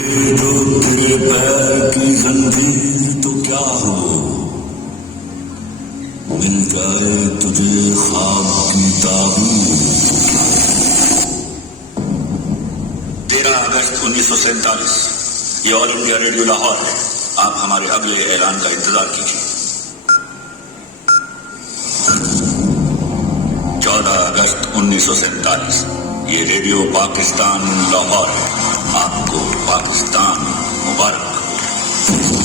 जो तेरे पैर की जंजीर तो क्या हो, मिल जाए तुझे ख्वाब की ताबीर तो क्या हो। 13 अगस्त 1947 ये ऑल इंडिया रेडियो लाहौर है। आप हमारे अगले ऐलान का इंतजार कीजिए। 14 अगस्त 1947 ये रेडियो पाकिस्तान लाहौर है। आपको पाकिस्तान मुबारक हो।